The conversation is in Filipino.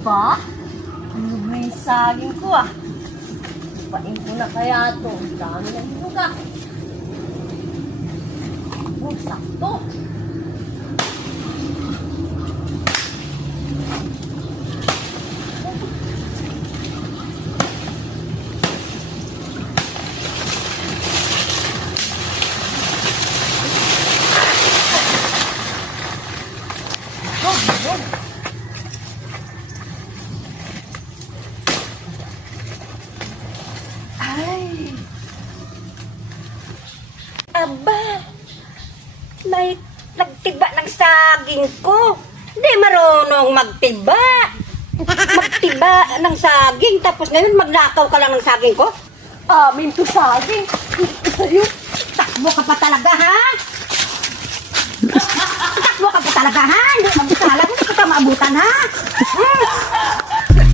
Ba? Ano ba yung saging ko ah? Pain ko na kaya to. Dami ng hinuga. Oh, sakto. Ay! Aba! May nagtiba ng saging ko. Hindi marunong magtiba. Magtiba ng saging, tapos ngayon magnakaw ka lang ng saging ko? Amin to saging. Sa'yo. Takbo ka pa talaga, ha? Takbo ka pa talaga, ha? Hindi ka maabutan, ha?